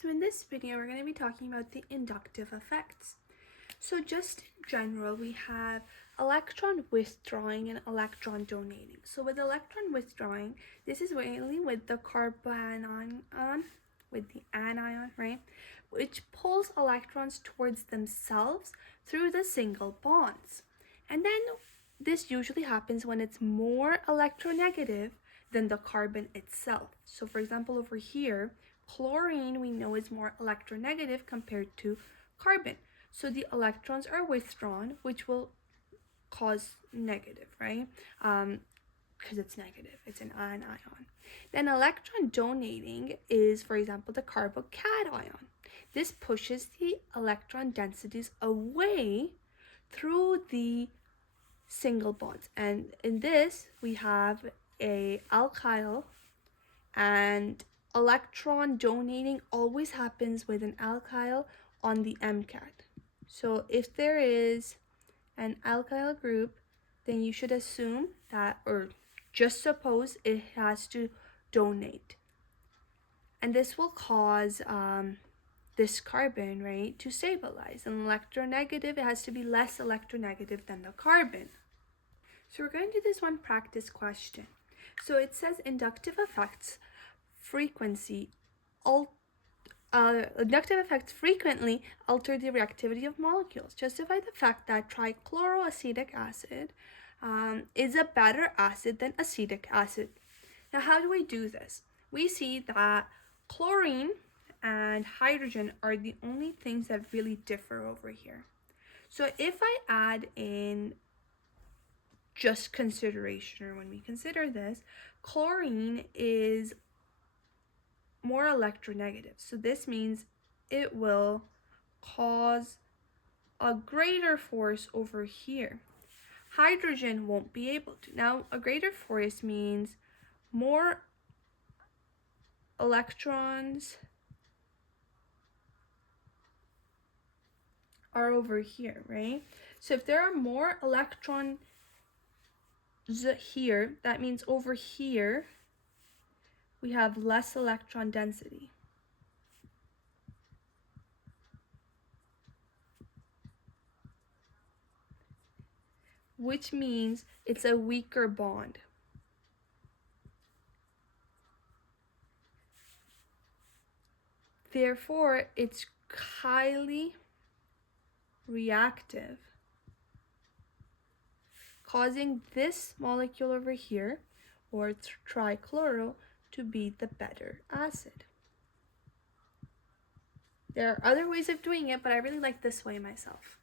So in this video, we're going to be talking about the inductive effects. So just in general, we have electron withdrawing and electron donating. So with electron withdrawing, this is mainly with the carbanion, with the anion, right? Which pulls electrons towards themselves through the single bonds. And then this usually happens when it's more electronegative than the carbon itself. So for example, over here, chlorine we know is more electronegative compared to carbon. So the electrons are withdrawn, which will cause negative, right? Because it's negative, it's an anion. Then electron donating is, for example, the carbocation. This pushes the electron densities away through the single bonds. And in this, we have a alkyl, and electron donating always happens with an alkyl on the MCAT. So if there is an alkyl group, then you should assume that, or just suppose it has to donate. And this will cause this carbon, right, to stabilize. And electronegative, it has to be less electronegative than the carbon. So we're going to do this one practice question. So it says inductive effects frequently alter the reactivity of molecules. Justify the fact that trichloroacetic acid is a better acid than acetic acid. Now, how do we do this? We see that chlorine and hydrogen are the only things that really differ over here. So if I add in just consideration, or when we consider this, chlorine is more electronegative. So this means it will cause a greater force over here. Hydrogen won't be able to. Now, a greater force means more electrons are over here, right? So if there are more electrons here, that means over here we have less electron density. Which means it's a weaker bond. Therefore, it's highly reactive, causing this molecule over here, or trichloro, to be the better acid. There are other ways of doing it, but I really like this way myself.